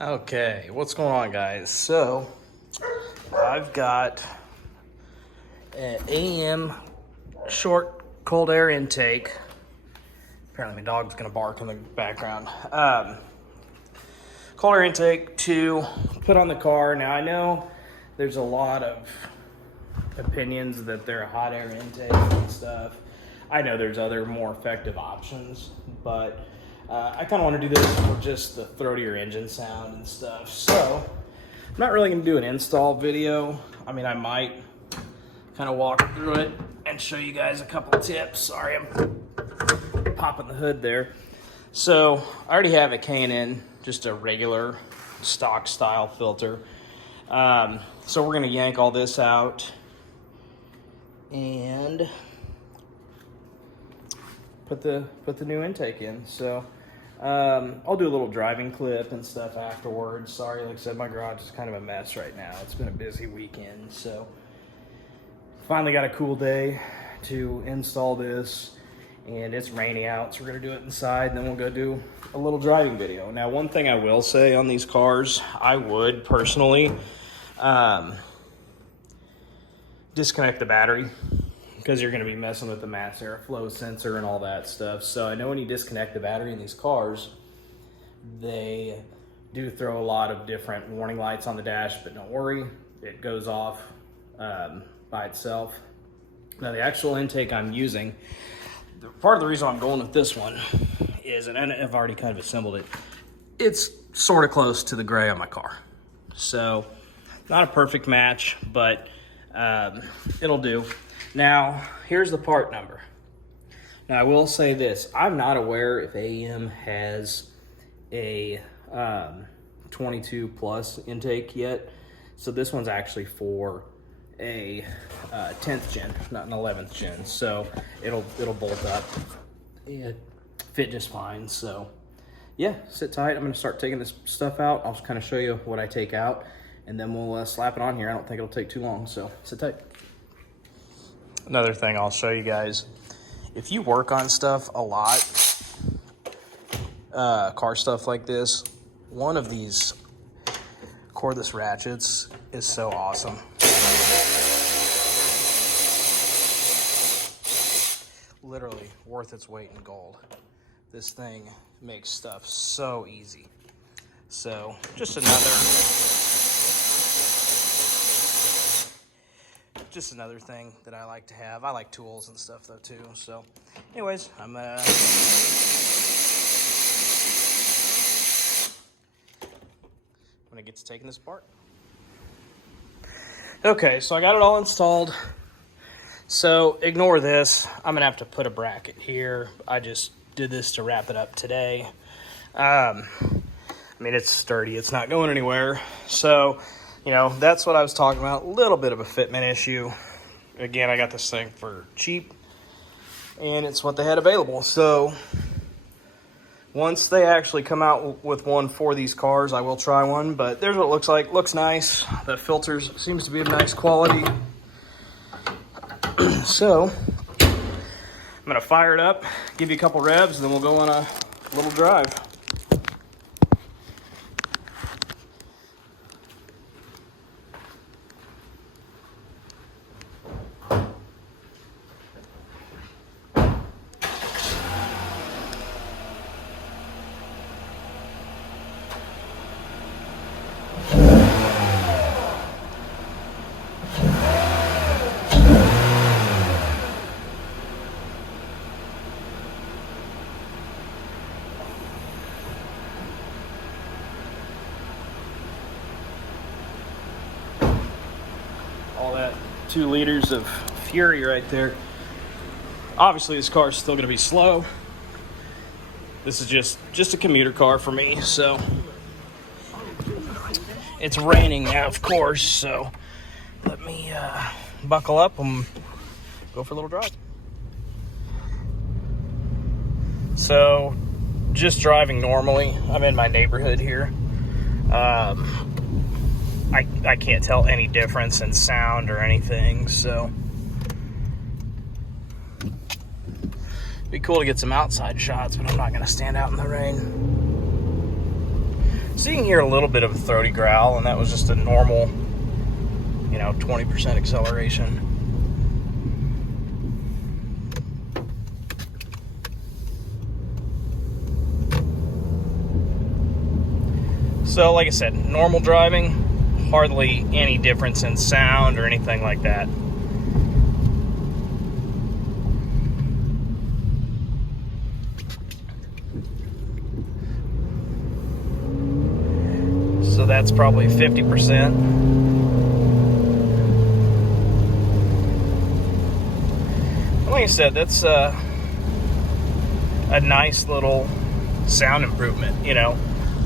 Okay, what's going on, guys? So I've got an AEM short cold air intake. Apparently my dog's gonna bark in the background. Cold air intake to put on the car. Now I know there's a lot of opinions that they're a hot air intake and stuff. I know there's other more effective options, but I kind of want to do this for just the throatier engine sound and stuff. So I'm not really going to do an install video. I mean, I might kind of walk through it and show you guys a couple tips. Sorry, I'm popping the hood there. So I already have a K&N, just a regular stock style filter. So we're going to yank all this out and put the new intake in. So I'll do a little driving clip and stuff afterwards. Sorry, like I said, my garage is kind of a mess right now. It's been a busy weekend, so finally got a cool day to install this, and it's rainy out, so we're gonna do it inside, and then we'll go do a little driving video. Now, one thing I will say on these cars, I would personally disconnect the battery, because you're going to be messing with the mass airflow sensor and all that stuff. So I know when you disconnect the battery in these cars, they do throw a lot of different warning lights on the dash, but don't worry, it goes off by itself. Now the actual intake I'm using, part of the reason I'm going with this one is, and I've already kind of assembled it, it's sort of close to the gray on my car. So not a perfect match, but it'll do. Now, here's the part number. Now, I will say this. I'm not aware if AEM has a 22 plus intake yet. So this one's actually for a 10th gen, not an 11th gen. So it'll bolt up and fit just fine. So yeah, sit tight. I'm gonna start taking this stuff out. I'll just kind of show you what I take out, and then we'll slap it on here. I don't think it'll take too long, so sit tight. Another thing I'll show you guys, if you work on stuff a lot, car stuff like this, one of these cordless ratchets is so awesome. Literally worth its weight in gold. This thing makes stuff so easy. So just another thing that I like to have. I like tools and stuff though too. So anyways, I'm gonna get to taking this apart. Okay, so I got it all installed. So ignore this. I'm gonna have to put a bracket here. I just did this to wrap it up today. I mean, it's sturdy, it's not going anywhere. So, you know, that's what I was talking about, a little bit of a fitment issue. Again, I got this thing for cheap, and it's what they had available. So once they actually come out with one for these cars, I will try one, but there's what it looks like. Looks nice. The filters seems to be of nice quality. So I'm gonna fire it up, give you a couple revs, and then we'll go on a little drive. All that 2 liters of fury right there. Obviously this car is still going to be slow. This is just a commuter car for me, so it's raining now, of course, so let me buckle up and go for a little drive. So just driving normally, I'm in my neighborhood here. I can't tell any difference in sound or anything, so it'd be cool to get some outside shots, but I'm not going to stand out in the rain. So you can hear a little bit of a throaty growl, and that was just a normal, 20% acceleration. So like I said, normal driving, hardly any difference in sound or anything like that. So that's probably 50%. Like I said, that's a nice little sound improvement,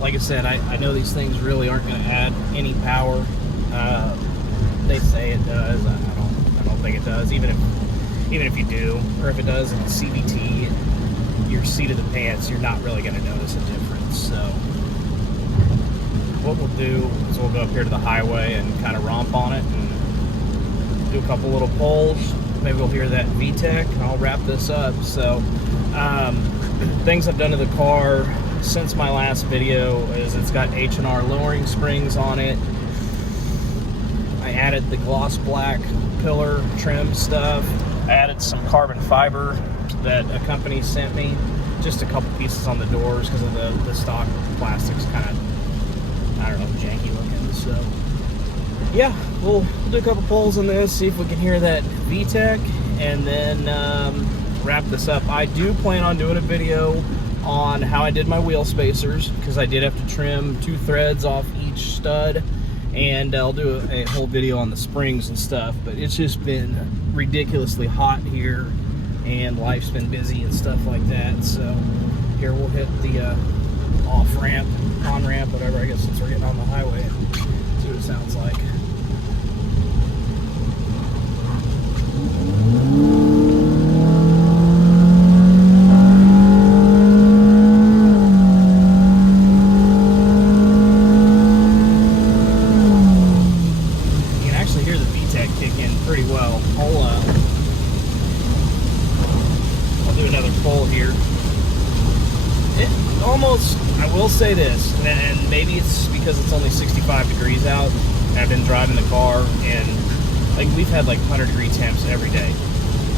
Like I said, I know these things really aren't going to add any power. They say it does. I don't think it does. Even if you do, or if it does in CVT, your seat of the pants, you're not really going to notice a difference. So what we'll do is we'll go up here to the highway and kind of romp on it and do a couple little pulls. Maybe we'll hear that VTEC, and I'll wrap this up. So things I've done to the car since my last video is it's got H&R lowering springs on it. I added the gloss black pillar trim stuff. I added some carbon fiber that a company sent me. Just a couple pieces on the doors because of the stock plastic's kind of, janky looking. So yeah, we'll do a couple pulls on this, see if we can hear that VTEC, and then wrap this up. I do plan on doing a video on how I did my wheel spacers, because I did have to trim 2 threads off each stud, and I'll do a whole video on the springs and stuff. But it's just been ridiculously hot here, and life's been busy and stuff like that. So here we'll hit the off ramp, on ramp, whatever, I guess, since we're getting on the highway, and see what it sounds like. Pretty well. I'll do another pull here. It almost, I will say this, and maybe it's because it's only 65 degrees out. I've been driving the car, and we've had 100-degree temps every day.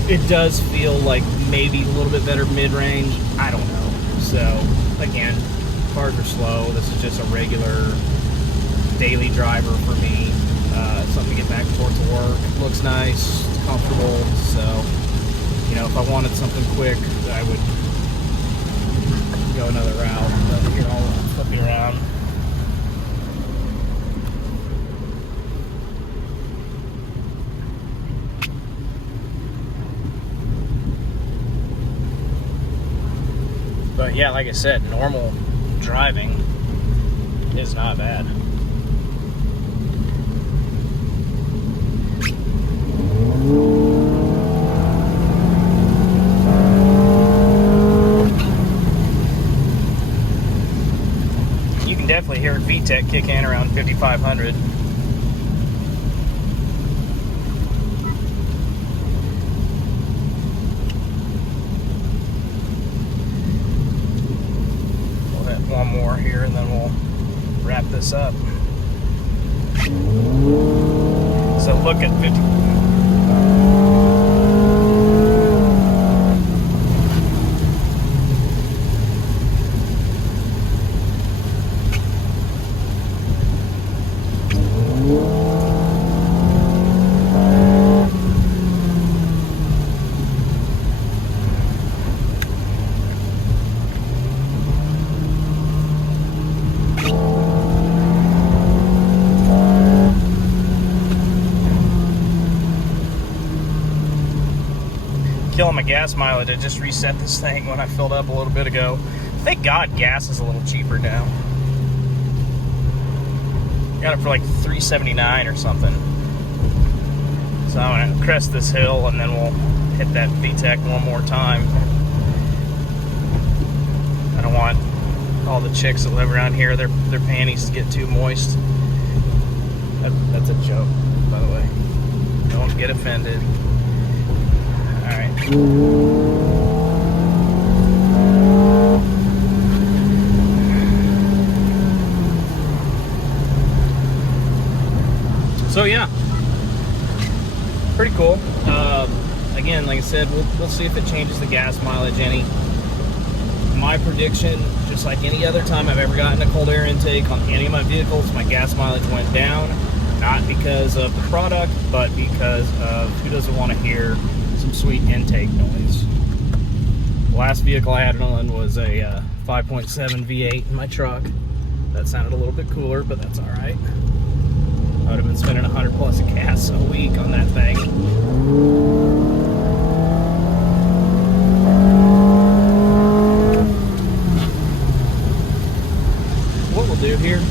It does feel like maybe a little bit better mid-range. I don't know. So again, cars are slow. This is just a regular daily driver for me. Something to get back and forth to work. Looks nice, it's comfortable. So, if I wanted something quick, I would go another route. But here, I'll flip you around. But yeah, like I said, normal driving is not bad. You can definitely hear VTEC kick in around 5,500. We'll hit one more here and then we'll wrap this up. So look at 50. Killing my gas mileage. I just reset this thing when I filled up a little bit ago. Thank God gas is a little cheaper now. Got it for like $3.79 or something. So I'm gonna crest this hill and then we'll hit that VTEC one more time. I don't want all the chicks that live around here, their panties get too moist. That's a joke, by the way. Don't get offended. Alright. So yeah, pretty cool. Again, like I said, we'll see if it changes the gas mileage any. My prediction, just like any other time I've ever gotten a cold air intake on any of my vehicles, my gas mileage went down. Not because of the product, but because of who doesn't want to hear some sweet intake noise. The last vehicle I had it on was a 5.7 V8 in my truck. That sounded a little bit cooler, but that's all right. I would have been spending 100 plus of gas a week on that thing. What we'll do here,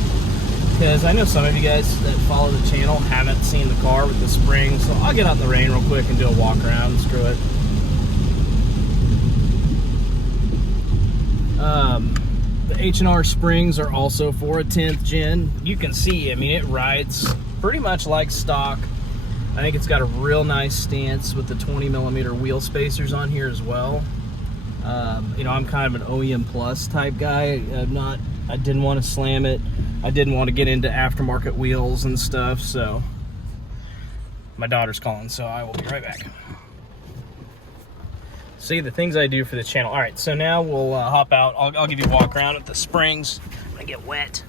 because I know some of you guys that follow the channel haven't seen the car with the springs, so I'll get out in the rain real quick and do a walk around. Screw it. The H&R springs are also for a 10th gen. You can see, I mean, it rides pretty much like stock. I think it's got a real nice stance with the 20mm wheel spacers on here as well. You know, I'm kind of an OEM plus type guy. I didn't want to slam it. I didn't want to get into aftermarket wheels and stuff, so my daughter's calling, so I will be right back. See, the things I do for the channel. All right, so now we'll hop out. I'll give you a walk around at the springs. I'm gonna get wet.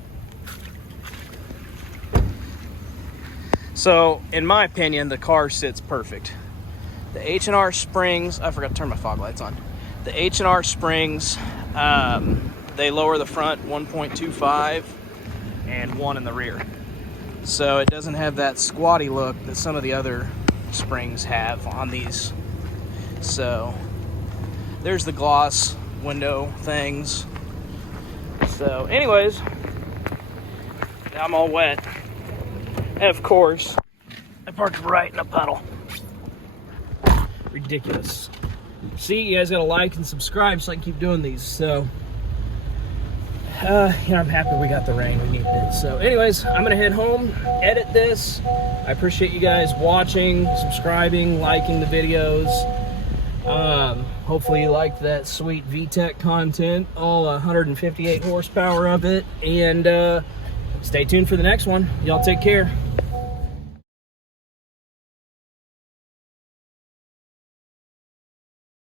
So, in my opinion, the car sits perfect. The H&R springs, I forgot to turn my fog lights on. The H&R springs, they lower the front 1.25 and 1 in the rear. So it doesn't have that squatty look that some of the other springs have on these. So there's the gloss window things. So anyways, now I'm all wet. And of course, I parked right in a puddle. Ridiculous. See, you guys gotta like and subscribe so I can keep doing these. So, you know, I'm happy we got the rain. We needed it. So anyways, I'm gonna head home, edit this. I appreciate you guys watching, subscribing, liking the videos. Hopefully you liked that sweet VTEC content, all 158 horsepower of it. And stay tuned for the next one. Y'all take care.